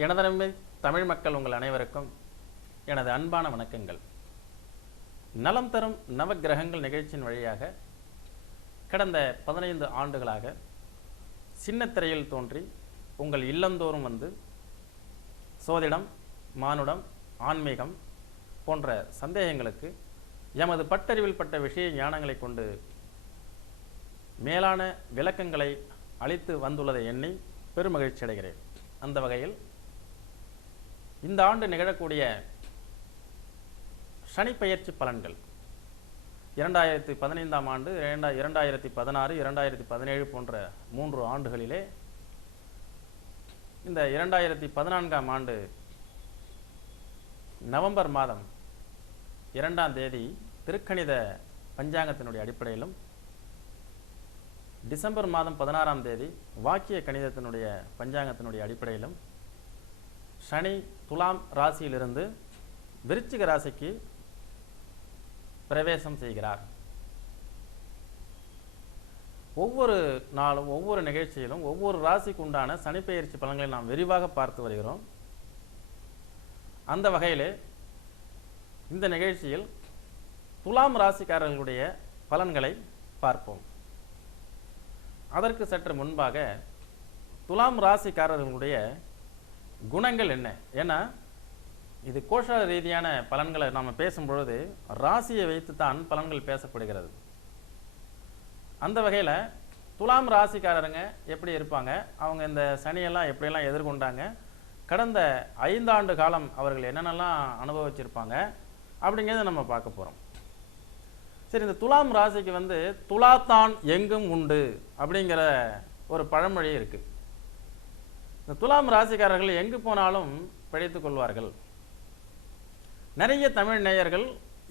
எனதருமை தமிழ் மக்கள் உங்கள் அனைவருக்கும் எனது அன்பான வணக்கங்கள். நலம் தரும் நவக்கிரகங்கள் நிகழ்ச்சியின் வழியாக கடந்த 15 ஆண்டுகளாக சின்னத்திரையில் தோன்றி உங்கள் இல்லந்தோறும் வந்து சோதிடம், மானுடம், ஆன்மீகம் போன்ற சந்தேகங்களுக்கு எமது பட்டறிவில் பட்ட விஷய ஞானங்களை கொண்டு மேலான விளக்கங்களை அளித்து வந்துள்ளதை எண்ணி பெருமகிழ்ச்சி அடைகிறேன். அந்த வகையில் இந்த ஆண்டு நிகழக்கூடிய சனி பெயர்ச்சி பலன்கள் 2015ஆம் ஆண்டு, 2016, 2017 போன்ற 3 ஆண்டுகளிலே இந்த 2014ஆம் ஆண்டு நவம்பர் மாதம் 2ஆம் தேதி திருக்கணித பஞ்சாங்கத்தினுடைய அடிப்படையிலும், டிசம்பர் மாதம் 16ஆம் தேதி வாக்கிய கணிதத்தினுடைய பஞ்சாங்கத்தினுடைய அடிப்படையிலும் சனி துலாம் ராசியிலிருந்து விருச்சிக ராசிக்கு பிரவேசம் செய்கிறார். ஒவ்வொரு நாளும் ஒவ்வொரு நிகழ்ச்சியிலும் ஒவ்வொரு ராசிக்கு உண்டான சனிப்பெயர்ச்சி பலன்களை நாம் விரிவாக பார்த்து வருகிறோம். அந்த வகையிலே இந்த நிகழ்ச்சியில் துலாம் ராசிக்காரர்களுடைய பலன்களை பார்ப்போம். அதற்கு சற்று முன்பாக துலாம் ராசிக்காரர்களுடைய குணங்கள் என்ன? ஏன்னா இது கோஷ ரீதியான பலன்களை நாம் பேசும்பொழுது ராசியை வைத்து தான் பலன்கள் பேசப்படுகிறது. அந்த வகையில் துலாம் ராசிக்காரருங்க எப்படி இருப்பாங்க, அவங்க இந்த சனியெல்லாம் எப்படியெல்லாம் எதிர்கொண்டாங்க, கடந்த 5 ஆண்டு காலம் அவர்கள் என்னென்னலாம் அனுபவிச்சிருப்பாங்க அப்படிங்கிறத நம்ம பார்க்க போகிறோம். சரி, இந்த துலாம் ராசிக்கு வந்து துலாத்தான் எங்கும் உண்டு அப்படிங்கிற ஒரு பழமொழி இருக்குது. இந்த துலாம் ராசிக்காரர்கள் எங்கு போனாலும் பிழைத்துக் கொள்வார்கள். நிறைய தமிழ் நேயர்கள்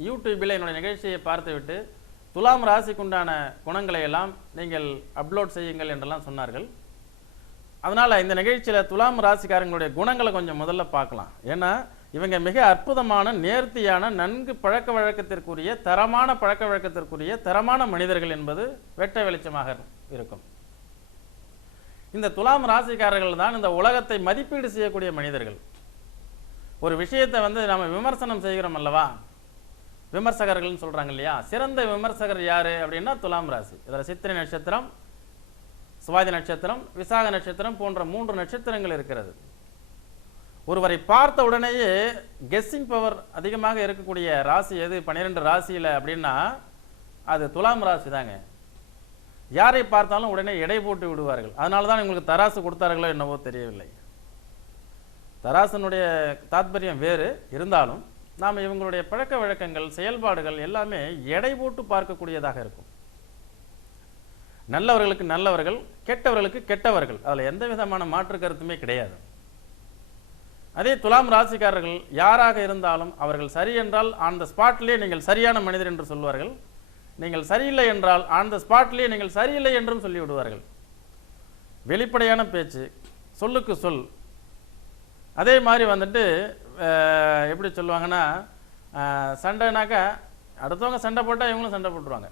யூடியூபில் என்னுடைய நிகழ்ச்சியை பார்த்துவிட்டு துலாம் ராசிக்குண்டான குணங்களை எல்லாம் நீங்கள் அப்லோட் செய்யுங்கள் என்றெல்லாம் சொன்னார்கள். அதனால் இந்த நிகழ்ச்சியில் துலாம் ராசிக்காரங்களுடைய குணங்களை கொஞ்சம் முதல்ல பார்க்கலாம். ஏன்னா இவங்க மிக அற்புதமான, நேர்த்தியான, நன்கு பழக்க வழக்கத்திற்குரிய, தரமான பழக்க வழக்கத்திற்குரிய தரமான மனிதர்கள் என்பது வெட்ட வெளிச்சமாக இருக்கும். இந்த துலாம் ராசிக்காரர்கள் தான் இந்த உலகத்தை மதிப்பீடு செய்யக்கூடிய மனிதர்கள். ஒரு விஷயத்தை வந்து நம்ம விமர்சனம் செய்கிறோம் அல்லவா, விமர்சகர்கள்னு சொல்றாங்க இல்லையா, சிறந்த விமர்சகர் யாரு அப்படின்னா துலாம் ராசி. இதில் சித்திரை நட்சத்திரம், சுவாதி நட்சத்திரம், விசாக நட்சத்திரம் போன்ற 3 நட்சத்திரங்கள் இருக்கிறது. ஒருவரை பார்த்த உடனேயே கெஸ்ஸிங் பவர் அதிகமாக இருக்கக்கூடிய ராசி எது 12 ராசியில் அப்படின்னா அது துலாம் ராசி தாங்க. யாரை பார்த்தாலும் உடனே எடை போட்டு விடுவார்கள். அதனால தான் உங்களுக்கு தராசு கொடுத்தார்களோ என்னவோ தெரியவில்லை. தராசனுடைய தாத்பரியம் வேறு இருந்தாலும் நாம் இவங்களுடைய பழக்க வழக்கங்கள், செயல்பாடுகள் எல்லாமே எடை போட்டு பார்க்கக்கூடியதாக இருக்கும். நல்லவர்களுக்கு நல்லவர்கள், கெட்டவர்களுக்கு கெட்டவர்கள், அதில் எந்த விதமான மாற்று கருத்துமே கிடையாது. அதே துலாம் ராசிக்காரர்கள் யாராக இருந்தாலும் அவர்கள் சரி என்றால் ஆன் த ஸ்பாட்லேயே நீங்கள் சரியான மனிதர் என்று சொல்வார்கள். நீங்கள் சரியில்லை என்றால் ஆன் த ஸ்பாட்லேயே நீங்கள் சரியில்லை என்றும் சொல்லிவிடுவார்கள். வெளிப்படையான பேச்சு, சொல்லுக்கு சொல். அதே மாதிரி வந்துட்டு எப்படி சொல்லுவாங்கன்னா, சண்டைனாக்கா அடுத்தவங்க சண்டை போட்டால் இவங்களும் சண்டை போட்டுருவாங்க.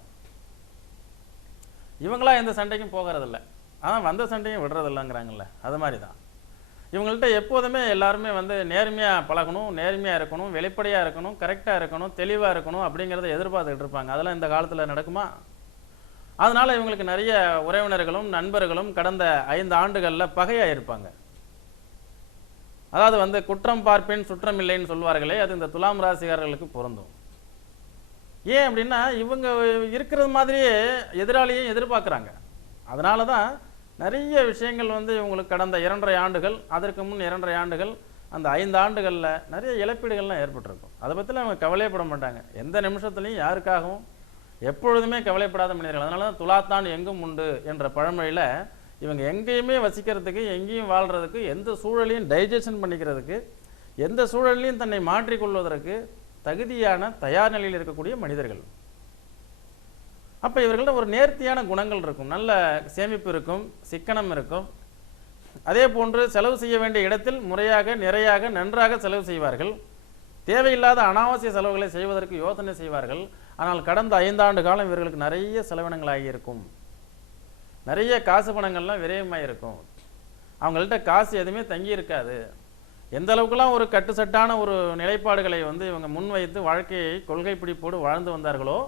இவங்களா எந்த சண்டைக்கும் போகிறதில்ல, ஆனால் வந்த சண்டையும் விடுறதில்லைங்கிறாங்கல்ல, அது மாதிரி தான். இவங்கள்ட்ட எப்போதுமே எல்லாருமே வந்து நேர்மையாக பழகணும், நேர்மையாக இருக்கணும், வெளிப்படையாக இருக்கணும், கரெக்டாக இருக்கணும், தெளிவாக இருக்கணும் அப்படிங்கிறத எதிர்பார்த்துக்கிட்டு இருப்பாங்க. அதெல்லாம் இந்த காலத்தில் நடக்குமா? அதனால் இவங்களுக்கு நிறைய உறவினர்களும் நண்பர்களும் கடந்த 5 ஆண்டுகளில் பகையாக இருப்பாங்க. அதாவது வந்து குற்றம் பார்ப்பேன் சுற்றம் இல்லைன்னு சொல்வார்களே, அது இந்த துலாம் ராசிக்காரர்களுக்கு பொருந்தும். ஏன் அப்படின்னா இவங்க இருக்கிறது மாதிரியே எதிராளியும் எதிர்பார்க்குறாங்க. அதனால தான் நிறைய விஷயங்கள் வந்து இவங்களுக்கு கடந்த 2.5 ஆண்டுகள், அதற்கு முன் 2.5 ஆண்டுகள், அந்த 5 ஆண்டுகளில் நிறைய இழப்பீடுகள்லாம் ஏற்பட்டிருக்கும். அதை பற்றிலாம் அவங்க கவலைப்பட மாட்டாங்க. எந்த நிமிஷத்துலையும் யாருக்காகவும் எப்பொழுதுமே கவலைப்படாத மனிதர்கள். அதனால தான் துலாத்தான் எங்கும் உண்டு என்ற பழமொழியில் இவங்க எங்கேயுமே வசிக்கிறதுக்கு, எங்கேயும் வாழ்கிறதுக்கு, எந்த சூழலையும் டைஜஷன் பண்ணிக்கிறதுக்கு, எந்த சூழலையும் தன்னை மாற்றிக்கொள்வதற்கு தகுதியான தயார் நிலையில் இருக்கக்கூடிய மனிதர்கள். அப்போ இவர்கள்ட்ட ஒரு நேர்த்தியான குணங்கள் இருக்கும், நல்ல சேமிப்பு இருக்கும், சிக்கனம் இருக்கும். அதே போன்று செலவு செய்ய வேண்டிய இடத்தில் முறையாக, நிறையாக, நன்றாக செலவு செய்வார்கள். தேவையில்லாத அனாவசிய செலவுகளை செய்வதற்கு யோசனை செய்வார்கள். ஆனால் கடந்த 5 ஆண்டு காலம் இவர்களுக்கு நிறைய செலவினங்களாகி இருக்கும். நிறைய காசு பணங்கள்லாம் விரயமாக இருக்கும். அவங்கள்ட்ட காசு எதுவுமே தங்கி இருக்காது. எந்த அளவுக்குலாம் ஒரு கட்டுச்சட்டான ஒரு நிலைப்பாடுகளை வந்து இவங்க முன்வைத்து வாழ்க்கையை கொள்கை பிடிப்போடு வாழ்ந்து வந்தார்களோ,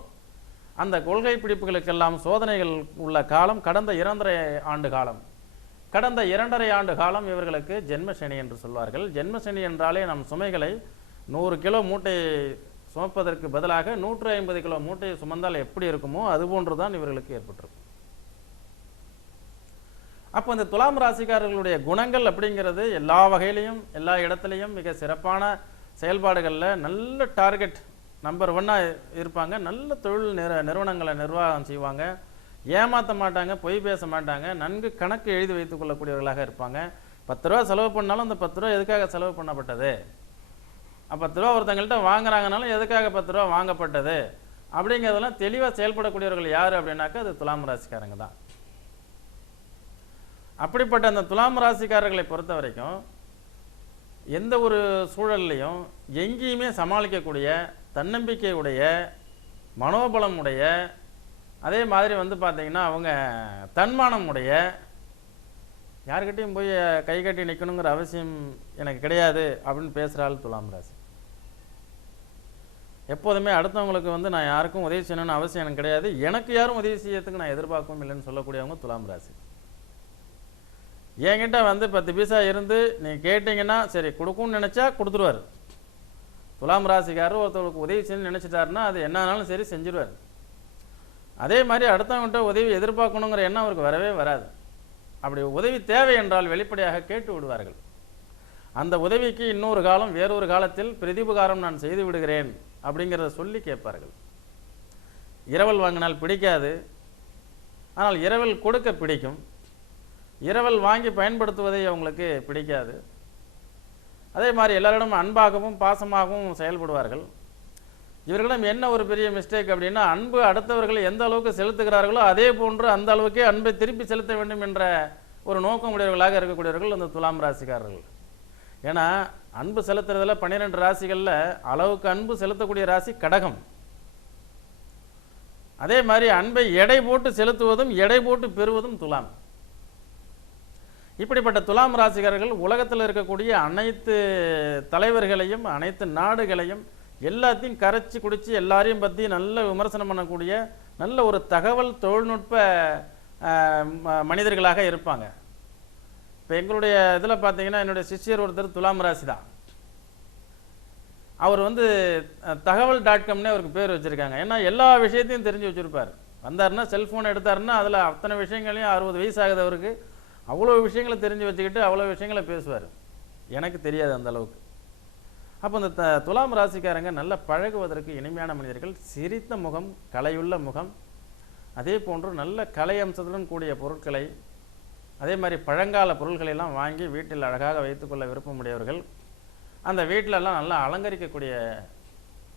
அந்த கொள்கை பிடிப்புகளுக்கெல்லாம் சோதனைகள் உள்ள காலம் கடந்த 2½ ஆண்டு காலம். கடந்த 2½ ஆண்டு காலம் இவர்களுக்கு ஜென்மசனி என்று சொல்வார்கள். ஜென்மசனி என்றாலே நம் சுமைகளை 100 கிலோ மூட்டை சுமப்பதற்கு பதிலாக 150 கிலோ மூட்டையை சுமந்தால் எப்படி இருக்குமோ அதுபோன்று தான் இவர்களுக்கு ஏற்பட்டிருக்கும். அப்போ இந்த துலாம் ராசிக்காரர்களுடைய குணங்கள் அப்படிங்கிறது எல்லா வகையிலையும் எல்லா இடத்துலையும் மிக சிறப்பான செயல்பாடுகளில் நல்ல டார்கெட் நம்பர் 1 இருப்பாங்க. நல்ல தொழில் நிறுவனங்களை நிர்வாகம் செய்வாங்க. ஏமாற்ற மாட்டாங்க, பொய் பேச மாட்டாங்க, நன்கு கணக்கு எழுதி வைத்துக் கொள்ளக்கூடியவர்களாக இருப்பாங்க. 10 ரூபா செலவு பண்ணாலும் அந்த 10 ரூபா எதுக்காக செலவு பண்ணப்பட்டது, 10 ரூபா ஒருத்தங்கள்ட்ட வாங்குறாங்கனாலும் எதுக்காக 10 ரூபா வாங்கப்பட்டது அப்படிங்கிறதெல்லாம் தெளிவாக செயல்படக்கூடியவர்கள் யார் அப்படின்னாக்கா அது துலாம் ராசிக்காரங்க தான். அப்படிப்பட்ட அந்த துலாம் ராசிக்காரர்களை பொறுத்த வரைக்கும் எந்த ஒரு சூழல்லையும் எங்கேயுமே சமாளிக்கக்கூடிய தன்னம்பிக்கையுடைய மனோபலம் உடைய, அதே மாதிரி வந்து பார்த்தீங்கன்னா அவங்க தன்மானம் உடைய, யாருக்கிட்டையும் போய் கை கட்டி நிற்கணுங்கிற அவசியம் எனக்கு கிடையாது அப்படின்னு பேசுகிறாள் துலாம் ராசி. எப்போதுமே அடுத்தவங்களுக்கு வந்து நான் யாருக்கும் உதவி செய்யணும்னு அவசியம் எனக்கு கிடையாது, எனக்கு யாரும் உதவி செய்யறதுக்கு நான் எதிர்பார்க்கவும் இல்லைன்னு சொல்லக்கூடியவங்க துலாம் ராசி. என்கிட்ட வந்து 10 பைசா இருந்து நீங்கள் கேட்டிங்கன்னா சரி கொடுக்கும்னு நினச்சா கொடுத்துருவார். துலாம் ராசிக்காரர் ஒருத்தவங்களுக்கு உதவி செய்யணும்னு நினச்சிட்டாருன்னா அது என்னன்னாலும் சரி செஞ்சிருவார். அதே மாதிரி அடுத்தவங்கள்ட்ட உதவி எதிர்பார்க்கணுங்கிற எண்ணம் அவருக்கு வரவே வராது. அப்படி உதவி தேவை என்றால் வெளிப்படையாக கேட்டு விடுவார்கள். அந்த உதவிக்கு இன்னொரு காலம் வேறொரு காலத்தில் பிரதிபகாரம் நான் செய்து விடுகிறேன் அப்படிங்கிறத சொல்லி கேட்பார்கள். இரவல் வாங்கினால் பிடிக்காது, ஆனால் இரவல் கொடுக்க பிடிக்கும். இரவல் வாங்கி பயன்படுத்துவதை அவங்களுக்கு பிடிக்காது. அதே மாதிரி எல்லாரிடமும் அன்பாகவும் பாசமாகவும் செயல்படுவார்கள். இவர்களிடம் என்ன ஒரு பெரிய மிஸ்டேக் அப்படின்னா, அன்பு அடுத்தவர்களை எந்த அளவுக்கு செலுத்துகிறார்களோ அதே போன்று அந்த அளவுக்கே அன்பை திருப்பி செலுத்த வேண்டும் என்ற ஒரு நோக்கம் உடையவர்களாக இருக்கக்கூடியவர்கள் அந்த துலாம் ராசிக்காரர்கள். ஏன்னா அன்பு செலுத்துறதுல 12 ராசிகளில் அளவுக்கு அன்பு செலுத்தக்கூடிய ராசி கடகம். அதே மாதிரி அன்பை எடை போட்டு செலுத்துவதும் எடை போட்டு பெறுவதும் துலாம். இப்படிப்பட்ட துலாம் ராசிக்காரர்கள் உலகத்தில் இருக்கக்கூடிய அனைத்து தலைவர்களையும் அனைத்து நாடுகளையும் எல்லாத்தையும் கரைச்சி குடிச்சு எல்லாரையும் பற்றி நல்ல விமர்சனம் பண்ணக்கூடிய நல்ல ஒரு தகவல் தொழில்நுட்ப மனிதர்களாக இருப்பாங்க. இப்போ எங்களுடைய இதில் பார்த்தீங்கன்னா என்னுடைய சிஷ்யர் ஒருத்தர் துலாம் ராசி தான். அவர் வந்து தகவல்.comனே அவருக்கு பேர் வச்சுருக்காங்க. ஏன்னா எல்லா விஷயத்தையும் தெரிஞ்சு வச்சுருப்பார். வந்தாருன்னா செல்ஃபோன் எடுத்தாருன்னா அதில் அத்தனை விஷயங்களையும் 60 வயசு ஆகுது அவருக்கு, அவ்வளோ விஷயங்களை தெரிஞ்சு வச்சுக்கிட்டு அவ்வளோ விஷயங்களை பேசுவார். எனக்கு தெரியாது அந்த அளவுக்கு. அப்போ இந்த துலாம் ராசிக்காரங்க நல்ல பழகுவதற்கு இனிமையான மனிதர்கள், சிரித்த முகம், கலையுள்ள முகம், அதே போன்று நல்ல கலை அம்சத்துடன் கூடிய பொருட்களை, அதே மாதிரி பழங்கால பொருட்களெல்லாம் வாங்கி வீட்டில் அழகாக வைத்துக்கொள்ள விருப்பமுடையவர்கள். அந்த வீட்டிலெல்லாம் நல்லா அலங்கரிக்கக்கூடிய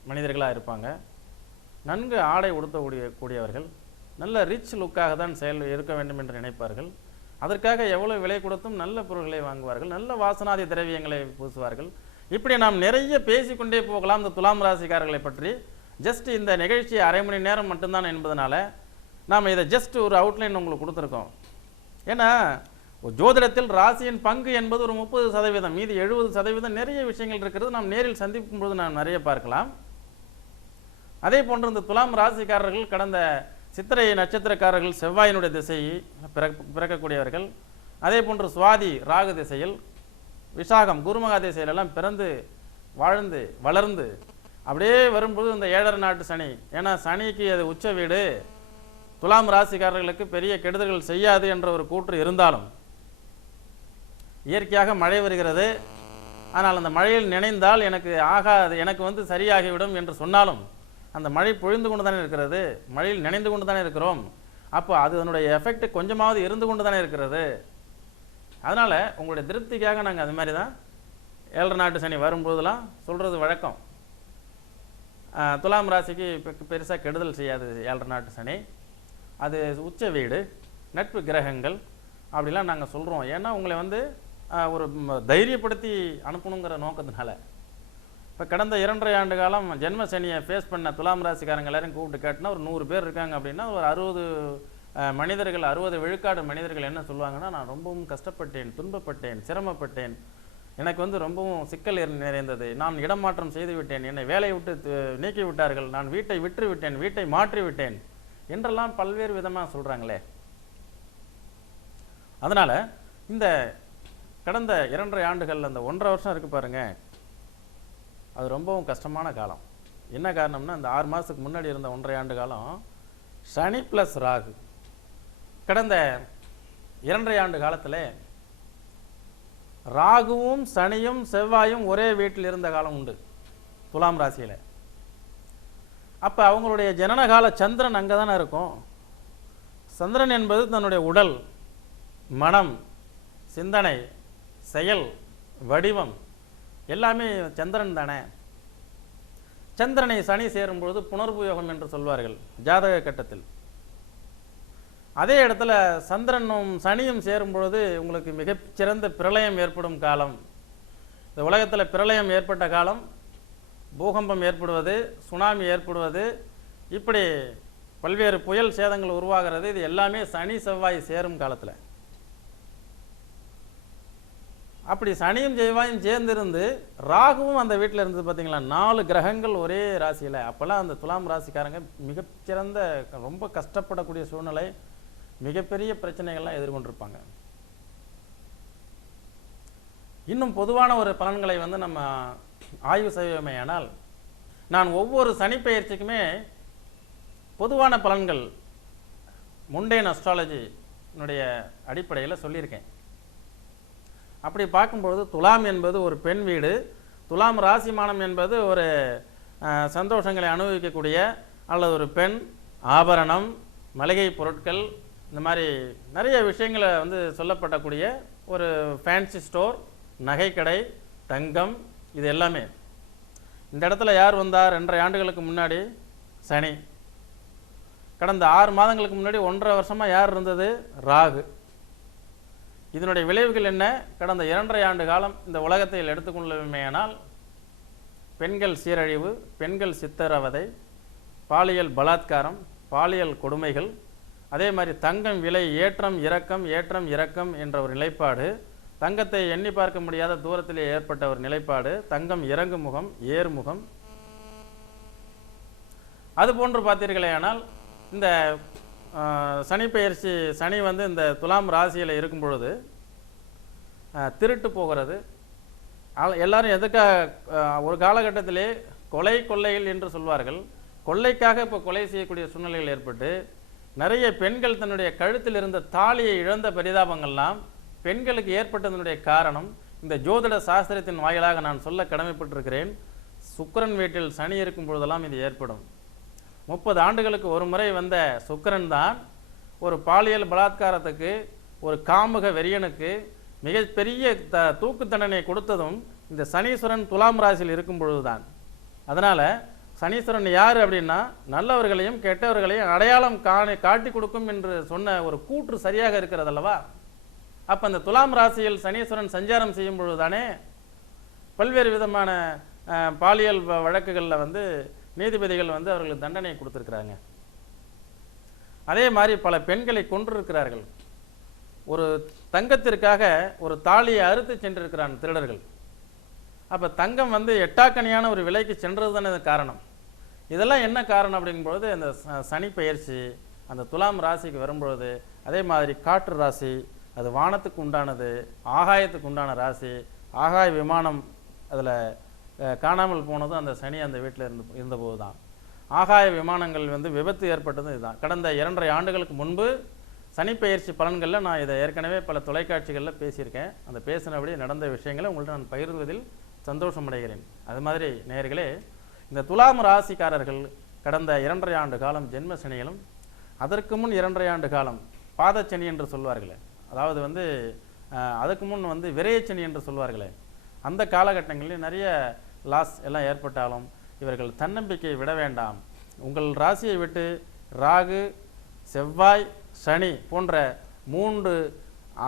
மனிதர்களாக இருப்பாங்க. நன்கு ஆடை உடுத்தக்கூடியவர்கள், நல்ல ரிச் லுக்காக தான் இருக்க வேண்டும் என்று நினைப்பார்கள். அதற்காக எவ்வளோ விலை கொடுத்தும் நல்ல பொருட்களை வாங்குவார்கள், நல்ல வாசனாதி திரவியங்களை பூசுவார்கள். இப்படி நாம் நிறைய பேசிக்கொண்டே போகலாம் இந்த துலாம் ராசிக்காரர்களை பற்றி. ஜஸ்ட் இந்த நிகழ்ச்சி அரை மணி நேரம் மட்டும்தான் என்பதனால நாம் இதை ஜஸ்ட் ஒரு அவுட்லைன் உங்களுக்கு கொடுத்துருக்கோம். ஏன்னா ஜோதிடத்தில் ராசியின் பங்கு என்பது ஒரு 30%, மீதி 70% நிறைய விஷயங்கள் இருக்கிறது. நாம் நேரில் சந்திக்கும் பொழுது நாம் நிறைய பார்க்கலாம். அதே போன்று இந்த துலாம் ராசிக்காரர்கள் கடந்த சித்திரை நட்சத்திரக்காரர்கள் செவ்வாயினுடைய திசையை பிறக்கக்கூடியவர்கள். அதே போன்று சுவாதி ராகு திசையில், விசாகம் குருமகா திசையிலெல்லாம் பிறந்து வாழ்ந்து வளர்ந்து அப்படியே வரும்போது இந்த 7.5 நாட்டு சனி, ஏன்னா சனிக்கு அது உச்ச வீடு, துலாம் ராசிக்காரர்களுக்கு பெரிய கெடுதல்கள் செய்யாது என்ற ஒரு கூற்று இருந்தாலும் இயற்கையாக மழை வருகிறது. ஆனால் அந்த மழையில் நினைந்தால் எனக்கு ஆகாது, எனக்கு வந்து சரியாகிவிடும் என்று சொன்னாலும் அந்த மழை பொழிந்து கொண்டு தானே இருக்கிறது, மழையில் நினைந்து கொண்டு தானே இருக்கிறோம். அப்போ அதனுடைய எஃபெக்ட் கொஞ்சமாவது இருந்து கொண்டு தானே இருக்கிறது. அதனால் உங்களுடைய திருப்திக்காக நாங்கள் அது மாதிரி தான் 7.5 நாட்டு சனி வரும்போதெல்லாம் சொல்கிறது வழக்கம். துலாம் ராசிக்கு பெருசாக கெடுதல் செய்யாது 7.5 நாட்டு சனி, அது உச்ச வீடு, நட்பு கிரகங்கள் அப்படிலாம் நாங்கள் சொல்கிறோம். ஏன்னா உங்களை வந்து ஒரு தைரியப்படுத்தி அனுப்பணுங்கிற நோக்கத்தினால. இப்போ கடந்த 2.5 ஆண்டு காலம் ஜென்ம சனியை ஃபேஸ் பண்ண துலாம் ராசிக்காரங்க எல்லாரும் கூப்பிட்டு கேட்டினா ஒரு 100 பேர் இருக்காங்க அப்படின்னா ஒரு 60 மனிதர்கள், 60 விழுக்காடு மனிதர்கள் என்ன சொல்லுவாங்கன்னா, நான் ரொம்பவும் கஷ்டப்பட்டேன், துன்பப்பட்டேன், சிரமப்பட்டேன், எனக்கு வந்து ரொம்பவும் சிக்கல் நிறைந்தது, நான் இடமாற்றம் செய்து விட்டேன், என்னை வேலையை விட்டு நீக்கி விட்டார்கள், நான் வீட்டை விற்று விட்டேன், வீட்டை மாற்றி விட்டேன் என்றெல்லாம் பல்வேறு விதமாக சொல்கிறாங்களே. அதனால் இந்த கடந்த 2.5 ஆண்டுகள், அந்த 1.5 வருஷம் இருக்குது பாருங்க, அது ரொம்பவும் கஷ்டமான காலம். என்ன காரணம்னா, இந்த 6 மாதத்துக்கு முன்னாடி இருந்த 1.5 ஆண்டு காலம் சனி ப்ளஸ் ராகு. கடந்த 2.5 ஆண்டு காலத்தில் ராகுவும் சனியும் செவ்வாயும் ஒரே வீட்டில் இருந்த காலம் உண்டு துலாம் ராசியில். அப்போ அவங்களுடைய ஜனனகால சந்திரன் அங்கே தானே இருக்கும். சந்திரன் என்பது தன்னுடைய உடல், மனம், சிந்தனை, செயல், வடிவம் எல்லாமே சந்திரன் தானே. சந்திரனை சனி சேரும்பொழுது புனர்புயோகம் என்று சொல்வார்கள் ஜாதக கட்டத்தில். அதே இடத்துல சந்திரனும் சனியும் சேரும் பொழுது உங்களுக்கு மிகச்சிறந்த பிரளயம் ஏற்படும் காலம். இந்த உலகத்தில் பிரளயம் ஏற்பட்ட காலம், பூகம்பம் ஏற்படுவது, சுனாமி ஏற்படுவது, இப்படி பல்வேறு புயல் சேதங்கள் உருவாகிறது, இது எல்லாமே சனி செவ்வாய் சேரும் காலத்தில். அப்படி சனியும் செவ்வாயும் சேர்ந்திருந்து ராகுவும் அந்த வீட்டில் இருந்தது பார்த்தீங்களா, 4 கிரகங்கள் ஒரே ராசியில். அப்போல்லாம் அந்த துலாம் ராசிக்காரங்க மிகச்சிறந்த, ரொம்ப கஷ்டப்படக்கூடிய சூழ்நிலை, மிகப்பெரிய பிரச்சனைகள்லாம் எதிர்கொண்டிருப்பாங்க. இன்னும் பொதுவான ஒரு பலன்களை வந்து நம்ம ஆய்வு செய்வோமேயானால், நான் ஒவ்வொரு சனி பெயர்ச்சிக்குமே பொதுவான பலன்கள் முண்டேன் அஸ்ட்ராலஜினுடைய அடிப்படையில் சொல்லியிருக்கேன். அப்படி பார்க்கும்பொழுது துலாம் என்பது ஒரு பெண் வீடு, துலாம் ராசிமானம் என்பது ஒரு சந்தோஷங்களை அனுபவிக்கக்கூடிய அல்லது ஒரு பெண், ஆபரணம், மளிகை பொருட்கள், இந்த மாதிரி நிறைய விஷயங்களை வந்து சொல்லப்படக்கூடிய ஒரு ஃபேன்சி ஸ்டோர், நகைக்கடை, தங்கம், இது எல்லாமே. இந்த இடத்துல யார் வந்தார்? 2.5 ஆண்டுகளுக்கு முன்னாடி சனி. கடந்த 6 மாதங்களுக்கு முன்னாடி 1.5 வருஷமாக யார் இருந்தது? ராகு. இதனுடைய விளைவுகள் என்ன? கடந்த 2.5 ஆண்டு காலம் இந்த உலகத்தில் எடுத்துக்கொள்ளுமேயானால் பெண்கள் சீரழிவு, பெண்கள் சித்திரவதை, பாலியல் பலாத்காரம், பாலியல் கொடுமைகள், அதே மாதிரி தங்கம் விலை ஏற்றம் இறக்கம், ஏற்றம் இறக்கம் என்ற ஒரு நிலைப்பாடு, தங்கத்தை எண்ணி பார்க்க முடியாத தூரத்திலே ஏற்பட்ட ஒரு நிலைப்பாடு, தங்கம் இறங்கு முகம், ஏறுமுகம். அதுபோன்று பார்த்தீர்களேயானால் இந்த சனி பெயர்ச்சி, சனி வந்து இந்த துலாம் ராசியில் இருக்கும் பொழுது திருட்டு போகிறது. எல்லாரும் எதுக்காக, ஒரு காலகட்டத்திலே கொலை கொள்ளைகள் என்று சொல்வார்கள், கொள்ளைக்காக இப்போ கொலை செய்யக்கூடிய சூழ்நிலைகள் ஏற்பட்டு நிறைய பெண்கள் தன்னுடைய கழுத்தில் இருந்த தாலியை இழந்த பரிதாபங்கள்லாம் பெண்களுக்கு ஏற்பட்டதனுடைய காரணம் இந்த ஜோதிட சாஸ்திரத்தின் வாயிலாக நான் சொல்ல கடமைப்பட்டிருக்கிறேன். சுக்கிரன் வீட்டில் சனி இருக்கும் பொழுதெல்லாம் இது ஏற்படும். 30 ஆண்டுகளுக்கு ஒரு முறை வந்த சுக்கிரன் தான் ஒரு பாலியல் பலாத்காரத்துக்கு, ஒரு காமுக வெறியனுக்கு மிகப்பெரிய தூக்கு தண்டனை கொடுத்ததும் இந்த சனீஸ்வரன் துலாம் ராசியில் இருக்கும் பொழுதுதான். அதனால் சனீஸ்வரன் யார் அப்படின்னா, நல்லவர்களையும் கெட்டவர்களையும் அடையாளம் காட்டி கொடுக்கும் என்று சொன்ன ஒரு கூற்று சரியாக இருக்கிறது அல்லவா. அப்போ அந்த துலாம் ராசியில் சனீஸ்வரன் சஞ்சாரம் செய்யும் பொழுதுதானே பல்வேறு விதமான பாலியல் வழக்குகளில் வந்து நீதிபதிகள் வந்து அவர்களுக்கு தண்டனை கொடுத்துருக்குறாங்க. அதே மாதிரி பல பெண்களை கொன்றிருக்கிறார்கள். ஒரு தங்கத்திற்காக ஒரு தாலியை அறுத்து சென்றிருக்கிறான் திருடர்கள். அப்போ தங்கம் வந்து எட்டாக்கணியான ஒரு விலைக்கு சென்றது தானே காரணம். இதெல்லாம் என்ன காரணம் அப்படிங்கும்பொழுது அந்த சனி பெயர்ச்சி அந்த துலாம் ராசிக்கு வரும்பொழுது, அதே மாதிரி காற்று ராசி, அது வானத்துக்கு உண்டானது, ஆகாயத்துக்கு உண்டான ராசி. ஆகாய விமானம் அதில் காணாமல் போனதும் அந்த சனி அந்த வீட்டில் இருந்தபோது தான். ஆகாய விமானங்கள் வந்து விபத்து ஏற்பட்டதும் இதுதான். கடந்த 2.5 ஆண்டுகளுக்கு முன்பு சனி பெயர்ச்சி பலன்களில் நான் இதை ஏற்கனவே பல தொலைக்காட்சிகளில் பேசியிருக்கேன். அந்த பேசினபடி நடந்த விஷயங்களை உங்கள்கிட்ட நான் பகிர்வதில் சந்தோஷம் அடைகிறேன். அது மாதிரி நேயர்களே, இந்த துலாம் ராசிக்காரர்கள் கடந்த 2.5 ஆண்டு காலம் ஜென்ம சனியிலும், அதற்கு முன் 2.5 ஆண்டு காலம் பாதச்சனி என்று சொல்வார்களே, அதாவது வந்து அதுக்கு முன் வந்து விரையச்சனி என்று சொல்வார்களே, அந்த காலகட்டங்களில் நிறைய லாஸ் எல்லாம் ஏற்பட்டாலும் இவர்கள் தன்னம்பிக்கையை விட வேண்டாம். உங்கள் ராசியை விட்டு ராகு, செவ்வாய், சனி போன்ற 3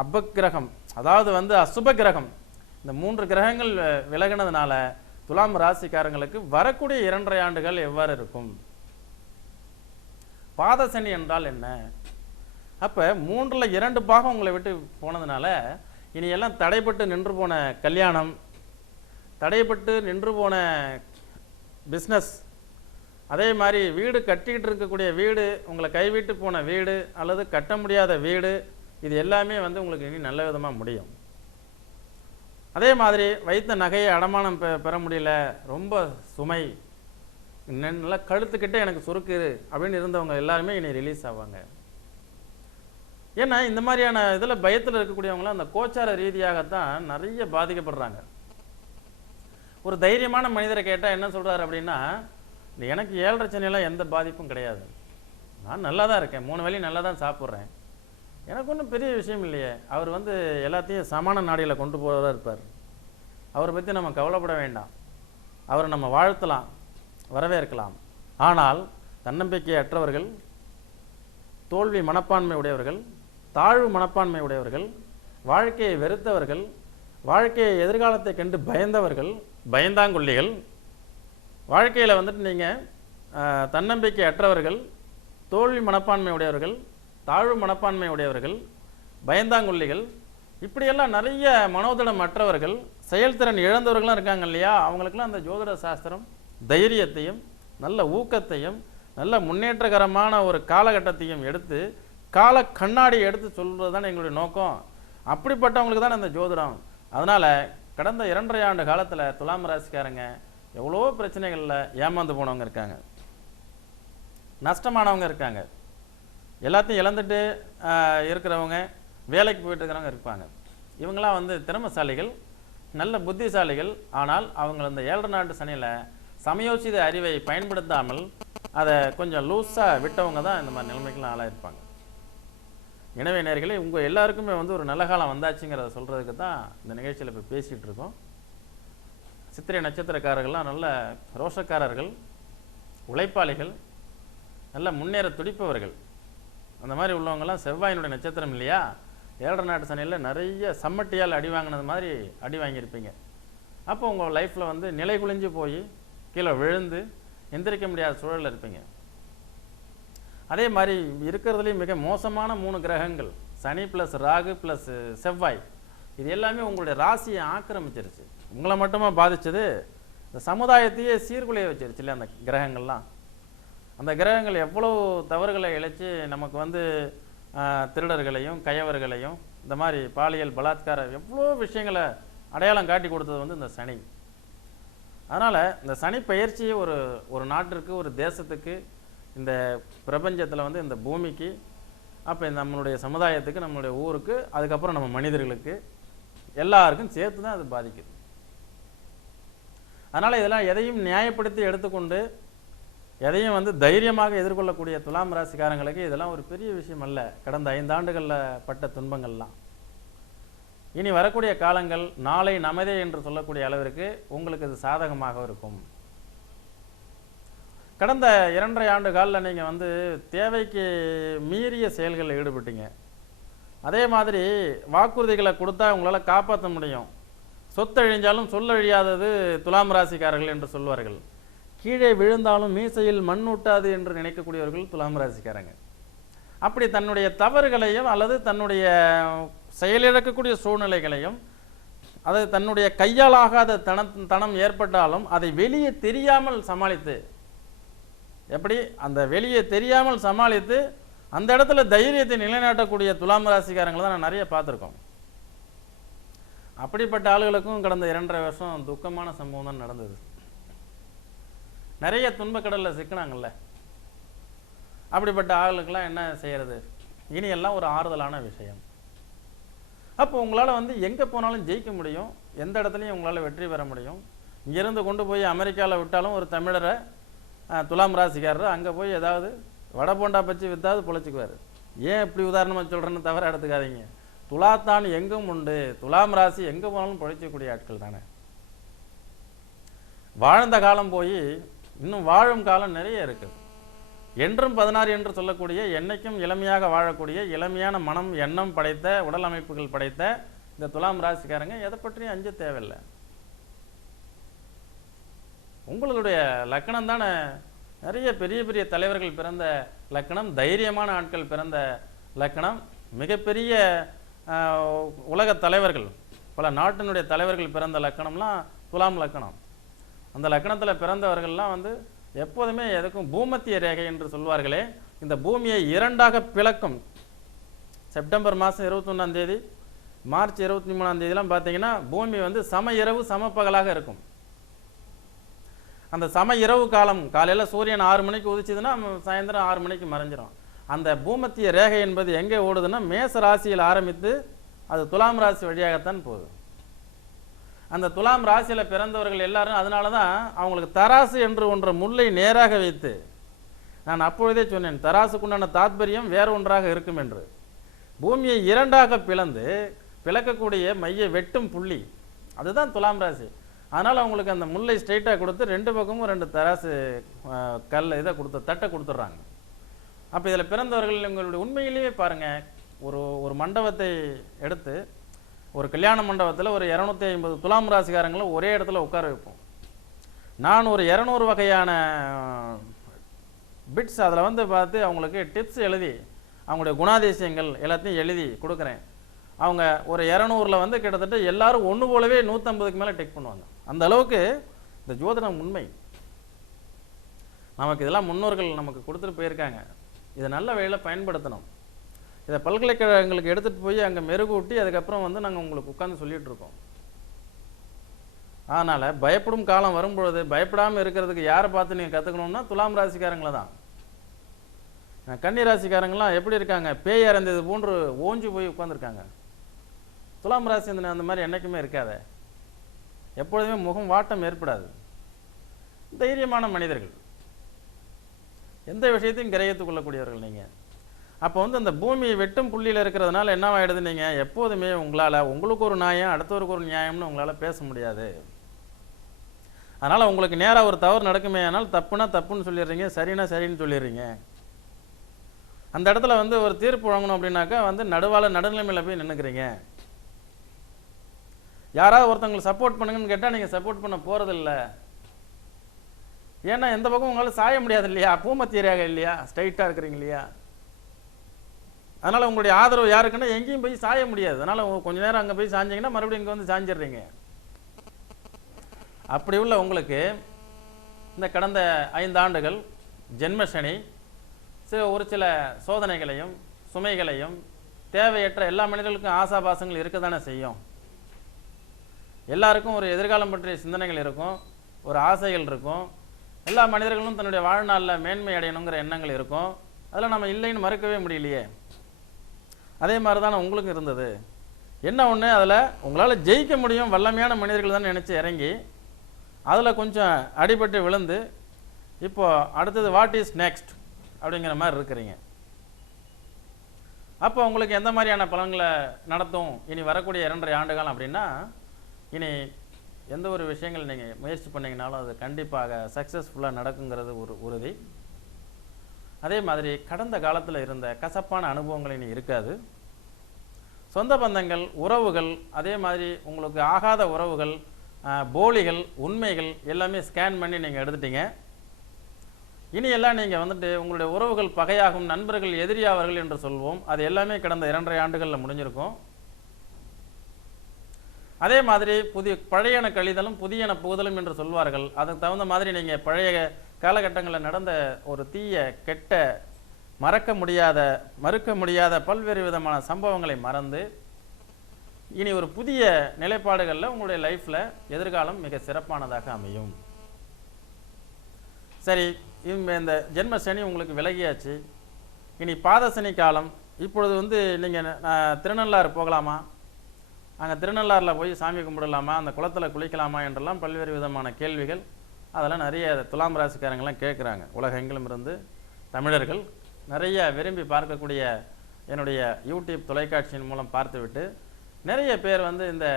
அபக்கிரகம், அதாவது வந்து அசுப கிரகம், இந்த 3 கிரகங்கள் விலகினதுனால துலாம் ராசிக்காரங்களுக்கு வரக்கூடிய 2.5 ஆண்டுகள் எவ்வாறு இருக்கும்? பாதசனி என்றால் என்ன? அப்போ 3ல் 2 பாகம் உங்களை விட்டு போனதுனால இனி எல்லாம் தடைப்பட்டு நின்று போன கல்யாணம், தடைப்பட்டு நின்று போன பிஸ்னஸ், அதே மாதிரி வீடு கட்டிக்கிட்டு இருக்கக்கூடிய வீடு, உங்களை கைவிட்டு போன வீடு அல்லது கட்ட முடியாத வீடு, இது எல்லாமே வந்து உங்களுக்கு இனி நல்ல விதமாக முடியும். அதே மாதிரி வைத்த நகையை அடமானம் பெற முடியல, ரொம்ப சுமை, நல்லா கழுத்துக்கிட்டே எனக்கு சுருக்குது அப்படின்னு இருந்தவங்க எல்லாருமே இனி ரிலீஸ் ஆவாங்க. ஏன்னா இந்த மாதிரியான இதில் பயத்தில் இருக்கக்கூடியவங்களாம் அந்த கோச்சார ரீதியாகத்தான் நிறைய பாதிக்கப்படுறாங்க. ஒரு தைரியமான மனிதரை கேட்டால் என்ன சொல்கிறார் அப்படின்னா, எனக்கு 7.5 சனியெல்லாம் எந்த பாதிப்பும் கிடையாது, நான் நல்லா தான் இருக்கேன், 3 வேளையும் நல்லா தான் சாப்பிட்றேன், எனக்கு ஒன்றும் பெரிய விஷயம் இல்லையே. அவர் வந்து எல்லாத்தையும் சமான நாடியில் கொண்டு போகிறதா இருப்பார். அவரை பற்றி நம்ம கவலைப்பட வேண்டாம், அவரை நம்ம வாழ்த்தலாம், வரவேற்கலாம். ஆனால் தன்னம்பிக்கை அற்றவர்கள், தோல்வி மனப்பான்மை உடையவர்கள், தாழ்வு மனப்பான்மை உடையவர்கள், வாழ்க்கையை வெறுத்தவர்கள், வாழ்க்கையை எதிர்காலத்தை கண்டு பயந்தவர்கள், பயந்தாங்கொல்லிகள், வாழ்க்கையில் வந்துட்டு நீங்கள் தன்னம்பிக்கை அற்றவர்கள், தோல்வி மனப்பான்மை உடையவர்கள், தாழ்வு மனப்பான்மை உடையவர்கள், பயந்தாங்கொல்லிகள், இப்படியெல்லாம் நிறைய மனோதிடம் அற்றவர்கள், செயல்திறன் இழந்தவர்களாம் இருக்காங்க இல்லையா. அவங்களுக்கெல்லாம் அந்த ஜோதிட சாஸ்திரம் தைரியத்தையும் நல்ல ஊக்கத்தையும் நல்ல முன்னேற்றகரமான ஒரு காலகட்டத்தையும் எடுத்து, கால கண்ணாடி எடுத்து சொல்வது தான் எங்களுடைய நோக்கம். அப்படிப்பட்டவங்களுக்கு தான் அந்த ஜோதிடம். அதனால் கடந்த 2.5 ஆண்டு காலத்தில் துலாம் ராசிக்காரங்க எவ்வளோ பிரச்சனைகளில் ஏமாந்து போனவங்க இருக்காங்க, நஷ்டமானவங்க இருக்காங்க, எல்லாத்தையும் இழந்துட்டு இருக்கிறவங்க, வேலைக்கு போயிட்டு இருக்கிறவங்க இருப்பாங்க. இவங்களாம் வந்து திறமைசாலிகள், நல்ல புத்திசாலிகள். ஆனால் அவங்க அந்த 7.5 ஆண்டு சனியில் சமயோசித அறிவை பயன்படுத்தாமல் அதை கொஞ்சம் லூஸாக விட்டவங்க தான் இந்த மாதிரி நிலைமைக்கெல்லாம் ஆளாயிருப்பாங்க. எனவே நேயர்களே, உங்கள் எல்லாருக்குமே வந்து ஒரு நல்ல காலம் வந்தாச்சுங்கிறத சொல்கிறதுக்கு தான் இந்த நிகழ்ச்சியில் இப்போ பேசிகிட்டு இருக்கோம். சித்திரை நட்சத்திரக்காரர்கள்லாம் நல்ல ரோஷக்காரர்கள், உழைப்பாளிகள், நல்ல முன்னேற துடிப்பவர்கள். அந்த மாதிரி உள்ளவங்கெல்லாம் செவ்வாயினுடைய நட்சத்திரம் இல்லையா. 7.5 ஆண்டு சனியில் நிறைய சம்மட்டியால் அடி வாங்கினது மாதிரி அடி வாங்கியிருப்பீங்க. அப்போ உங்கள் லைஃப்பில் வந்து நிலை குளிஞ்சு போய் கீழே விழுந்து எந்திரிக்க முடியாத சூழலில் இருப்பீங்க. அதே மாதிரி இருக்கிறதுலேயும் மிக மோசமான 3 கிரகங்கள், சனி ப்ளஸ் ராகு ப்ளஸ் செவ்வாய், இது எல்லாமே உங்களுடைய ராசியை ஆக்கிரமிச்சிருச்சு. உங்களை மட்டுமா பாதிச்சது, இந்த சமுதாயத்தையே சீர்குலைய வச்சிருச்சு இல்லையா அந்த கிரகங்கள்லாம். அந்த கிரகங்கள் எவ்வளோ தவறுகளை இழைச்சி நமக்கு வந்து திருடர்களையும் கயவர்களையும் இந்த மாதிரி பாலியல் பலாத்காரம் எவ்வளோ விஷயங்களை அடையாளம் காட்டி கொடுத்தது வந்து இந்த சனி. அதனால் இந்த சனி பயிற்சியை ஒரு நாட்டிற்கு, ஒரு தேசத்துக்கு, இந்த பிரபஞ்சத்தில் வந்து இந்த பூமிக்கு, அப்போ நம்மளுடைய சமுதாயத்துக்கு, நம்மளுடைய ஊருக்கு, அதுக்கப்புறம் நம்ம மனிதர்களுக்கு எல்லாருக்கும் சேர்த்து தான் அது பாதிக்குது. அதனால் இதெல்லாம் எதையும் நியாயப்படுத்தி எடுத்துக்கொண்டு எதையும் வந்து தைரியமாக எதிர்கொள்ளக்கூடிய துலாம் ராசிக்காரங்களுக்கு இதெல்லாம் ஒரு பெரிய விஷயம் அல்ல. கடந்த 5 ஆண்டுகளில் பட்ட துன்பங்கள்லாம் இனி வரக்கூடிய காலங்கள் நாளை நமதே என்று சொல்லக்கூடிய அளவிற்கு உங்களுக்கு இது சாதகமாக இருக்கும். கடந்த 2.5 ஆண்டு காலில் நீங்கள் வந்து தேவைக்கு மீறிய செயல்களில் ஈடுபட்டீங்க. அதே மாதிரி வாக்குறுதிகளை கொடுத்தா உங்களால் காப்பாற்ற முடியும். சொத்தழிஞ்சாலும் சொல்லழியாதது துலாம் ராசிக்காரர்கள் என்று சொல்வார்கள். கீழே விழுந்தாலும் மீசையில் மண் ஊட்டாது என்று நினைக்கக்கூடியவர்கள் துலாம் ராசிக்காரங்க. அப்படி தன்னுடைய தவறுகளையும் அல்லது தன்னுடைய செயலிழக்கக்கூடிய சூழ்நிலைகளையும், அது தன்னுடைய கையால் ஆகாத தனம் ஏற்பட்டாலும் அதை வெளியே தெரியாமல் சமாளித்து, எப்படி அந்த வெளியே தெரியாமல் சமாளித்து அந்த இடத்துல தைரியத்தை நிலைநாட்டக்கூடிய துலாம் ராசிக்காரங்களை தான் நான் நிறைய பார்த்துருக்கோம். அப்படிப்பட்ட ஆளுகளுக்கும் கடந்த 2.5 வருஷம் துக்கமான சம்பவம் தான் நடந்தது. நிறைய துன்பக்கடலில் சிக்கினாங்கல்ல. அப்படிப்பட்ட ஆளுக்கெல்லாம் என்ன செய்யறது, இனி எல்லாம் ஒரு ஆறுதலான விஷயம். அப்போ உங்களால் வந்து எங்கே போனாலும் ஜெயிக்க முடியும், எந்த இடத்துலையும் உங்களால் வெற்றி பெற முடியும். இங்கேருந்து கொண்டு போய் அமெரிக்காவில் விட்டாலும் ஒரு தமிழரை, துலாம் ராசிக்காரர் அங்கே போய் ஏதாவது வடை போண்டா பச்சு விற்றாவது பொழைச்சிக்குவார். ஏன் இப்படி உதாரணமாக சொல்கிறேன்னு தவிர எடுத்துக்காதீங்க. துலாத்தான் எங்கும் உண்டு, துலாம் ராசி எங்கே போனாலும் பொழைக்கக்கூடிய ஆட்கள் தானே. வாழ்ந்த காலம் போய் இன்னும் வாழும் காலம் நிறைய இருக்குது. என்றும் 16 என்று சொல்லக்கூடிய, என்னைக்கும் இளமையாக வாழக்கூடிய, இளமையான மனம் எண்ணம் படைத்த, உடல் அமைப்புகள் படைத்த இந்த துலாம் ராசிக்காரங்க எதை பற்றியும் அஞ்ச தேவையில்லை. உங்களுடைய லக்கணம் தானே நிறைய பெரிய பெரிய தலைவர்கள் பிறந்த லக்கணம், தைரியமான ஆட்கள் பிறந்த லக்கணம், மிகப்பெரிய உலக தலைவர்கள், பல நாட்டினுடைய தலைவர்கள் பிறந்த லக்கணம்லாம் துலாம் லக்கணம். அந்த லக்கணத்தில் பிறந்தவர்கள்லாம் வந்து எப்போதுமே எதுக்கும் பூமத்திய ரேகை என்று சொல்வார்களே, இந்த பூமியை இரண்டாக பிளக்கும். செப்டம்பர் மாதம் 21ஆம் தேதி, மார்ச் 23ஆம் தேதிலாம் பார்த்தீங்கன்னா பூமி வந்து சம இரவு சம பகலாக இருக்கும். அந்த சம இரவு காலம், காலையில் சூரியன் 6 மணிக்கு உதிச்சதுன்னா சாயந்தரம் 6 மணிக்கு மறைஞ்சிரும். அந்த பூமத்திய ரேகை என்பது எங்கே ஓடுதுன்னா மேச ராசியில் ஆரம்பித்து அது துலாம் ராசி வழியாகத்தான் போகுது. அந்த துலாம் ராசியில் பிறந்தவர்கள் எல்லாரும் அதனால தான் அவங்களுக்கு தராசு என்று ஒன்ற முல்லை நேராக வைத்து, நான் அப்பொழுதே சொன்னேன் தராசுக்குண்டான தாத்பரியம் வேறு ஒன்றாக இருக்கும் என்று. பூமியை இரண்டாக பிளக்கக்கூடிய மைய வெட்டும் புள்ளி அதுதான் துலாம் ராசி. அதனால் அவங்களுக்கு அந்த முல்லை ஸ்ட்ரைட்டாக கொடுத்து 2 பக்கமும் 2 தராசு கல் இதை தட்டை கொடுத்துட்றாங்க. அப்போ இதில் பிறந்தவர்கள் உங்களுடைய உண்மையிலேயே பாருங்கள், ஒரு மண்டபத்தை எடுத்து ஒரு கல்யாண மண்டபத்தில் ஒரு 250 துலாம் ராசிக்காரங்களும் ஒரே இடத்துல உட்கார வைப்போம். நான் ஒரு 200 வகையான பிட்ஸ் அதில் வந்து பார்த்து அவங்களுக்கு டிப்ஸ் எழுதி அவங்களுடைய குணாதிசயங்கள் எல்லாத்தையும் எழுதி கொடுக்குறேன். அவங்க ஒரு 200ல் வந்து கிட்டத்தட்ட எல்லாரும் ஒன்று போலவே 150க்கு மேலே டெக் பண்ணுவாங்க. அந்த அளவுக்கு இந்த ஜோதிடம் உண்மை. நமக்கு இதெல்லாம் முன்னோர்கள் நமக்கு கொடுத்துட்டு போயிருக்காங்க. இதை நல்ல வழியில் பயன்படுத்தணும். இதை பல்கலைக்கழகங்களுக்கு எடுத்துகிட்டு போய் அங்கே மெருகூட்டி அதுக்கப்புறம் வந்து நாங்கள் உங்களுக்கு உட்காந்து சொல்லிகிட்டு இருக்கோம். அதனால் பயப்படும் காலம் வரும்பொழுது பயப்படாமல் இருக்கிறதுக்கு யாரை பார்த்து நீங்கள் கற்றுக்கணும்னா துலாம் ராசிக்காரங்களை தான். கன்னி ராசிக்காரங்களாம் எப்படி இருக்காங்க, பேய் இறந்தது போன்று ஓஞ்சி போய் உட்காந்துருக்காங்க. துலாம் ராசி அந்த மாதிரி என்றைக்குமே இருக்காத, எப்பொழுதுமே முகம் வாட்டம் ஏற்படாது. தைரியமான மனிதர்கள், எந்த விஷயத்தையும் கிரகித்துக் கொள்ளக்கூடியவர்கள் நீங்கள். அப்போ வந்து அந்த பூமியை வெட்டும் புள்ளியில் இருக்கிறதுனால என்னவாயிடுது, நீங்கள் எப்போதுமே உங்களுக்கு ஒரு நியாயம் அடுத்தவருக்கு ஒரு நியாயம்னு உங்களால் பேச முடியாது. அதனால் உங்களுக்கு நேராக ஒரு தவறு நடக்குமே, ஆனால் தப்புனா தப்புன்னு சொல்லிடுறீங்க, சரினா சரின்னு சொல்லிடுறீங்க. அந்த இடத்துல வந்து ஒரு தீர்ப்பு வழங்கணும் அப்படின்னாக்கா வந்து நடுநிலைமையில் போய் நின்றுக்கிறீங்க. யாராவது ஒருத்தவங்களுக்கு சப்போர்ட் பண்ணுங்கன்னு கேட்டால் நீங்கள் சப்போர்ட் பண்ண போகிறதில்ல. ஏன்னா எந்த பக்கம் உங்களால் சாய முடியாது இல்லையா, பூமத்திய ரேகை இல்லையா, ஸ்ட்ரைட்டாக இருக்கிறீங்க இல்லையா. அதனால் உங்களுடைய ஆதரவு யாருக்குன்னா எங்கேயும் போய் சாய முடியாது. அதனால் கொஞ்சம் நேரம் அங்கே போய் சாஞ்சிங்கன்னா மறுபடியும் இங்கே வந்து சாஞ்சிடுறீங்க. அப்படி உள்ள உங்களுக்கு இந்த கடந்த 5 ஆண்டுகள் ஜென்மசனி ஒரு சில சோதனைகளையும் சுமைகளையும் தேவையற்ற எல்லா மனிதர்களுக்கும் ஆசாபாசங்கள் இருக்க தானே செய்யும். எல்லாருக்கும் ஒரு எதிர்காலம் பற்றிய சிந்தனைகள் இருக்கும், ஒரு ஆசைகள் இருக்கும். எல்லா மனிதர்களும் தன்னுடைய வாழ்நாளில் மேன்மை அடையணுங்கிற எண்ணங்கள் இருக்கும். அதில் நம்ம இல்லைன்னு மறுக்கவே முடியலையே. அதே மாதிரி தானே உங்களுக்கும் இருந்தது. என்ன ஒன்று, அதில் உங்களால் ஜெயிக்க முடியும் வல்லமையான மனிதர்கள் தான் நினச்சி இறங்கி அதில் கொஞ்சம் அடிபட்டு விழுந்து இப்போது அடுத்தது வாட் இஸ் நெக்ஸ்ட் அப்படிங்கிற மாதிரி இருக்கிறீங்க. அப்போ உங்களுக்கு எந்த மாதிரியான பலன்களை நடத்தும் இனி வரக்கூடிய 2.5 ஆண்டுகள் அப்படின்னா, இனி எந்த ஒரு விஷயங்கள் நீங்கள் முயற்சி பண்ணிங்கனாலும் அது கண்டிப்பாக சக்ஸஸ்ஃபுல்லாக நடக்குங்கிறது ஒரு உறுதி. அதே மாதிரி கடந்த காலத்தில் இருந்த கசப்பான அனுபவங்கள் இனி இருக்காது. சொந்த பந்தங்கள், உறவுகள், அதே மாதிரி உங்களுக்கு ஆகாத உறவுகள், போலிகள், உண்மைகள் எல்லாமே ஸ்கேன் பண்ணி நீங்கள் எடுத்துட்டீங்க. இனி எல்லாம் நீங்கள் வந்துட்டு உங்களுடைய உறவுகள் பகையாகும், நண்பர்கள் எதிரியாவர்கள் என்று சொல்வோம். அது எல்லாமே கடந்த 2.5 ஆண்டுகளில் முடிஞ்சிருக்கும். அதே மாதிரி பழையன கழிதலும் புதியன புகுதலும் என்று சொல்வார்கள். அதுக்கு தகுந்த மாதிரி நீங்கள் பழைய காலகட்டங்களில் நடந்த ஒரு தீய கெட்ட மறுக்க முடியாத பல்வேறு விதமான சம்பவங்களை மறந்து இனி ஒரு புதிய நிலைப்பாடுகளில் உங்களுடைய லைஃப்பில் எதிர்காலம் மிக சிறப்பானதாக அமையும். சரி, இந்த ஜென்ம சனி உங்களுக்கு விலகியாச்சு. இனி பாத சனி காலம். இப்பொழுது வந்து நீங்கள் திருநள்ளாறு போகலாமா, அங்கே திருநள்ளாறில் போய் சாமி கும்பிடலாமா, அந்த குளத்தில் குளிக்கலாமா என்றெல்லாம் பல்வேறு விதமான கேள்விகள் அதெல்லாம் நிறைய துலாம் ராசிக்காரங்கள்லாம் கேட்குறாங்க. உலகெங்கிலும் இருந்து தமிழர்கள் நிறைய விரும்பி பார்க்கக்கூடிய என்னுடைய யூடியூப் தொலைக்காட்சியின் மூலம் பார்த்துவிட்டு நிறைய பேர் வந்து இந்த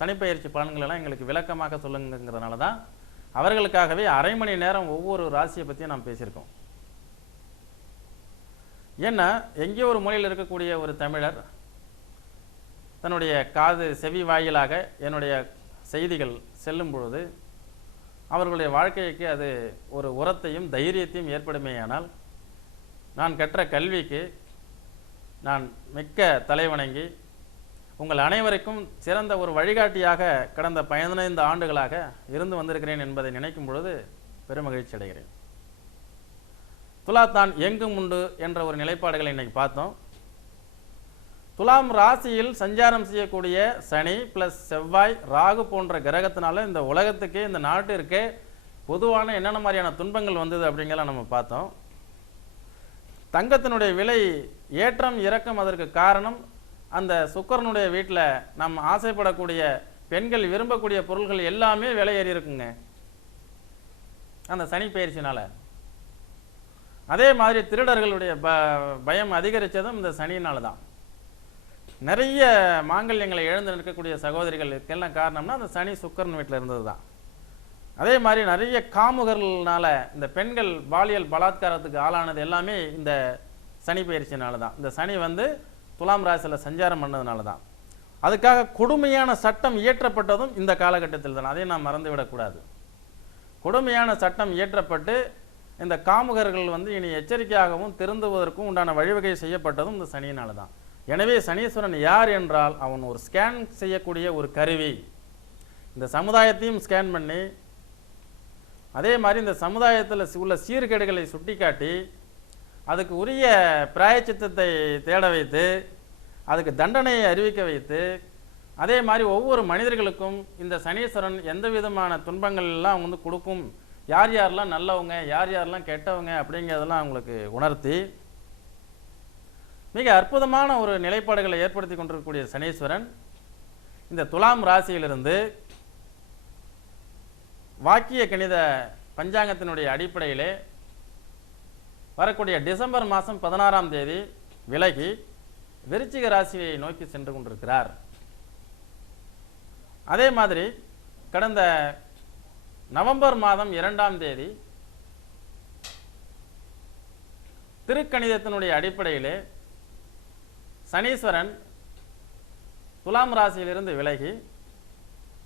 சனிப்பெயர்ச்சி பலன்களெல்லாம் எங்களுக்கு விளக்கமாக சொல்லுங்கிறதுனால தான் அவர்களுக்காகவே 1/2 மணி நேரம் ஒவ்வொரு ராசியை பற்றியும் நாம் பேசியிருக்கோம். ஏன்னா எங்கேயோ ஒரு மூலையில் இருக்கக்கூடிய ஒரு தமிழர் தன்னுடைய செவி வாயிலாக என்னுடைய செய்திகள் செல்லும் பொழுது அவர்களுடைய வாழ்க்கைக்கு அது ஒரு உரத்தையும் தைரியத்தையும் ஏற்படுமேயானால், நான் கற்ற கல்விக்கு நான் மிக்க தலைவணங்கி உங்கள் அனைவருக்கும் சிறந்த ஒரு வழிகாட்டியாக கடந்த 15 ஆண்டுகளாக இருந்து வந்திருக்கிறேன் என்பதை நினைக்கும் பொழுது பெருமகிழ்ச்சி அடைகிறேன். துலாத்தான் எங்கும் உண்டு என்ற ஒரு நிலைப்பாடுகளை இன்னைக்கு பார்த்தோம். துலாம் ராசியில் சஞ்சாரம் செய்யக்கூடிய சனி பிளஸ் செவ்வாய் ராகு போன்ற கிரகத்தினால இந்த உலகத்துக்கே இந்த நாட்டிற்கே பொதுவான என்னென்ன மாதிரியான துன்பங்கள் வந்தது அப்படிங்கிறத நம்ம பார்த்தோம். தங்கத்தினுடைய விலை ஏற்றம் இறக்கம் அதற்கு காரணம் அந்த சுக்கிரனுடைய வீட்டில் நம்ம ஆசைப்படக்கூடிய பெண்கள் விரும்பக்கூடிய பொருள்கள் எல்லாமே விலை ஏறி இருக்குங்க அந்த சனி பயிற்சினால. அதே மாதிரி திருடர்களுடைய பயம் அதிகரித்ததும் இந்த சனியினால தான். நிறைய மாங்கல்யங்களை இழந்து நிற்கக்கூடிய சகோதரிகளுக்கெல்லாம் காரணம்னா அந்த சனி சுக்கிரன் வீட்டில் இருந்தது தான். அதே மாதிரி நிறைய காமுகர்களால் இந்த பெண்கள் பாலியல் பலாத்காரத்துக்கு ஆளானது எல்லாமே இந்த சனி பயிற்சினால தான். இந்த சனி துலாம் ராசியில் சஞ்சாரம் பண்ணதுனால தான். அதுக்காக கொடுமையான சட்டம் இயற்றப்பட்டதும் இந்த காலகட்டத்தில் தான். அதையும் நாம் மறந்துவிடக்கூடாது. கொடுமையான சட்டம் இயற்றப்பட்டு இந்த காமுகர்கள் இனி எச்சரிக்கையாகவும் திருந்துவதற்கும் உண்டான வழிவகை செய்யப்பட்டதும் இந்த சனியினால தான். எனவே சனீஸ்வரன் யார் என்றால் அவன் ஒரு ஸ்கேன் செய்யக்கூடிய ஒரு கருவி. இந்த சமுதாயத்தையும் ஸ்கேன் பண்ணி அதே மாதிரி இந்த சமுதாயத்தில் உள்ள சீர்கேடுகளை சுட்டிக்காட்டி அதுக்கு உரிய பிராயச்சித்தத்தை தேட வைத்து அதுக்கு தண்டனையை அறிவிக்க வைத்து அதே மாதிரி ஒவ்வொரு மனிதர்களுக்கும் இந்த சனீஸ்வரன் எந்த விதமான துன்பங்கள் எல்லாம் கொடுக்கும், யார் யாரெல்லாம் நல்லவங்க யார் யாரெல்லாம் கெட்டவங்க அப்படிங்கிறதெல்லாம் அவங்களுக்கு உணர்த்தி மிக அற்புதமான ஒரு நிலைப்பாடுகளை ஏற்படுத்தி கொண்டிருக்கக்கூடிய சனீஸ்வரன் இந்த துலாம் ராசியிலிருந்து வாக்கிய கணித பஞ்சாங்கத்தினுடைய அடிப்படையிலே வரக்கூடிய டிசம்பர் மாதம் 16ஆம் தேதி விலகி விருச்சிக ராசியை நோக்கி சென்று கொண்டிருக்கிறார். அதே மாதிரி கடந்த நவம்பர் மாதம் 2ஆம் தேதி திருக்கணிதத்தினுடைய அடிப்படையிலே சனீஸ்வரன் துலாம் ராசியிலிருந்து விலகி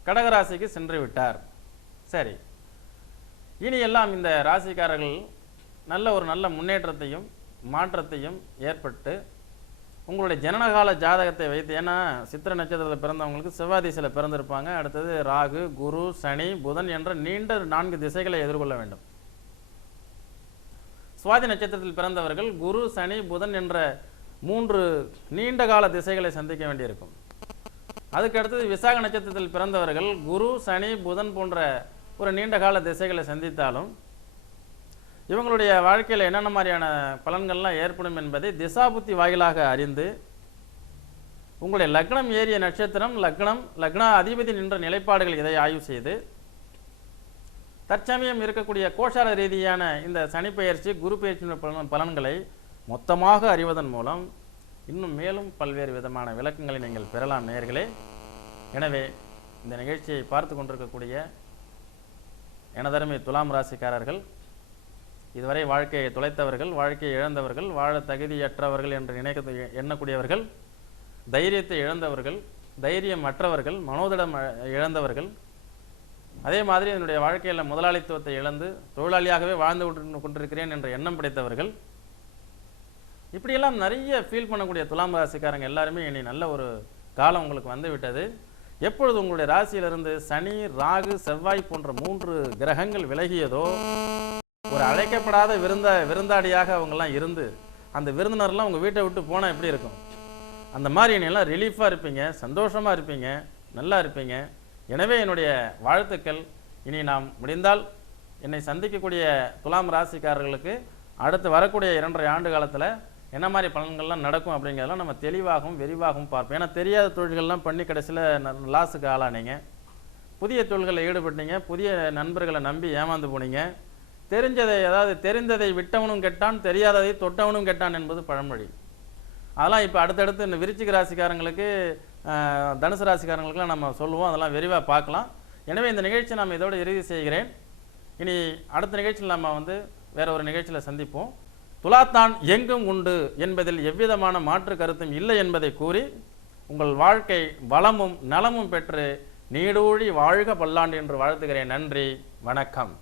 கடகராசிக்கு சென்று விட்டார். சரி, இனி எல்லாம் இந்த ராசிக்காரர்கள் நல்ல முன்னேற்றத்தையும் மாற்றத்தையும் ஏற்பட்டு உங்களுடைய ஜனனகால ஜாதகத்தை வைத்து, ஏன்னா சித்திரை நட்சத்திரத்தில் பிறந்தவங்களுக்கு செவ்வாய் திசையில் பிறந்திருப்பாங்க, அடுத்தது ராகு குரு சனி புதன் என்ற நீண்ட 4 திசைகளை எதிர்கொள்ள வேண்டும். சுவாதி நட்சத்திரத்தில் பிறந்தவர்கள் குரு சனி புதன் என்ற 3 நீண்ட கால திசைகளை சந்திக்க வேண்டியிருக்கும். அதுக்கு அடுத்தது விசாக நட்சத்திரத்தில் பிறந்தவர்கள் குரு சனி புதன் போன்ற ஒரு நீண்ட கால திசைகளை சந்தித்தாலும் இவங்களுடைய வாழ்க்கையில் என்னென்ன மாதிரியான பலன்கள்லாம் ஏற்படும் என்பதை திசாபுத்தி வாயிலாக அறிந்து உங்களுடைய லக்னம் ஏறிய நட்சத்திரம் லக்ன அதிபதி நின்ற நிலைப்பாடுகள் இதை ஆய்வு செய்து தற்சமயம் இருக்கக்கூடிய கோஷார ரீதியான இந்த சனிப்பெயர்ச்சி குரு பயிற்சி பலன்களை மொத்தமாக அறிவதன் மூலம் இன்னும் மேலும் பல்வேறு விதமான விளக்கங்களை நீங்கள் பெறலாம் நேயர்களே. எனவே இந்த நிகழ்ச்சியை பார்த்து கொண்டிருக்கக்கூடிய எனதருமை துலாம் ராசிக்காரர்கள், இதுவரை வாழ்க்கையை தொலைத்தவர்கள், வாழ்க்கையை இழந்தவர்கள், வாழ தகுதியற்றவர்கள் என்று எண்ணக்கூடியவர்கள், தைரியத்தை இழந்தவர்கள், தைரியம் அற்றவர்கள், மனோதிடம் இழந்தவர்கள், அதே மாதிரி என்னுடைய வாழ்க்கையில் முதலாளித்துவத்தை இழந்து தொழிலாளியாகவே வாழ்ந்து கொண்டிருக்கிறேன் என்ற எண்ணம் படைத்தவர்கள், இப்படியெல்லாம் நிறைய ஃபீல் பண்ணக்கூடிய துலாம் ராசிக்காரங்க எல்லாருமே இனி நல்ல ஒரு காலம் உங்களுக்கு வந்து விட்டது. எப்பொழுது உங்களுடைய ராசியிலிருந்து சனி ராகு செவ்வாய் போன்ற 3 கிரகங்கள் விலகியதோ ஒரு அழைக்கப்படாத விருந்தாடியாக அவங்கெல்லாம் இருந்து அந்த விருந்தினர்லாம் உங்கள் வீட்டை விட்டு போனால் எப்படி இருக்கும், அந்த மாதிரி எல்லாம் ரிலீஃபாக இருப்பீங்க, சந்தோஷமாக இருப்பீங்க, நல்லா இருப்பீங்க. எனவே என்னுடைய வாழ்த்துக்கள். இனி நாம் முடிந்தால் என்னை சந்திக்கக்கூடிய துலாம் ராசிக்காரர்களுக்கு அடுத்து வரக்கூடிய 2.5 ஆண்டு காலத்தில் என்ன மாதிரி பலன்கள்லாம் நடக்கும் அப்படிங்கிறதெல்லாம் நம்ம தெளிவாகவும் விரிவாகவும் பார்ப்போம். ஏன்னா தெரியாத தொழில்கள்லாம் பண்ணி கடைசியில் லாஸுக்கு ஆளானீங்க, புதிய தொழில்களில் ஈடுபட்டீங்க, புதிய நண்பர்களை நம்பி ஏமாந்து போனீங்க, தெரிந்ததை விட்டவனும் கெட்டான், தெரியாததை தொட்டவனும் கெட்டான் என்பது பழமொழி. அதெல்லாம் இப்போ அடுத்தடுத்து இந்த விருச்சிக ராசிக்காரங்களுக்கு தனுசு ராசிக்காரங்களுக்குலாம் நம்ம சொல்லுவோம், அதெல்லாம் விரிவாக பார்க்கலாம். எனவே இந்த நிகழ்ச்சியை நம்ம இதோடு இறுதி செய்கிறேன். இனி அடுத்த நிகழ்ச்சியில் நம்ம வேற ஒரு நிகழ்ச்சியில் சந்திப்போம். துலாத்தான் எங்கும் உண்டு என்பதில் எவ்விதமான மாற்று கருத்தும் இல்லை என்பதை கூறி உங்கள் வாழ்க்கை வளமும் நலமும் பெற்று நீடூழி வாழ்க பல்லாண்டு என்று வாழ்த்துகிறேன். நன்றி, வணக்கம்.